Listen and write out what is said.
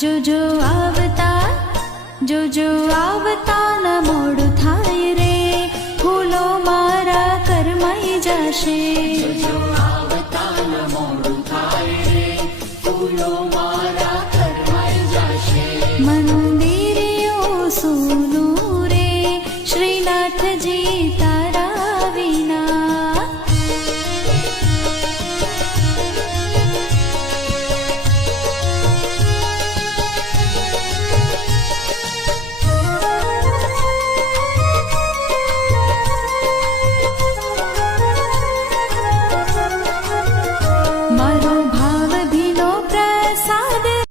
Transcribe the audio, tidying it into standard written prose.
જોજો આવતા ન મોડું થાય રે, ફૂલો મારા કરમાઈ જશે. આવતા ન મોડું થાય રે, ફૂલો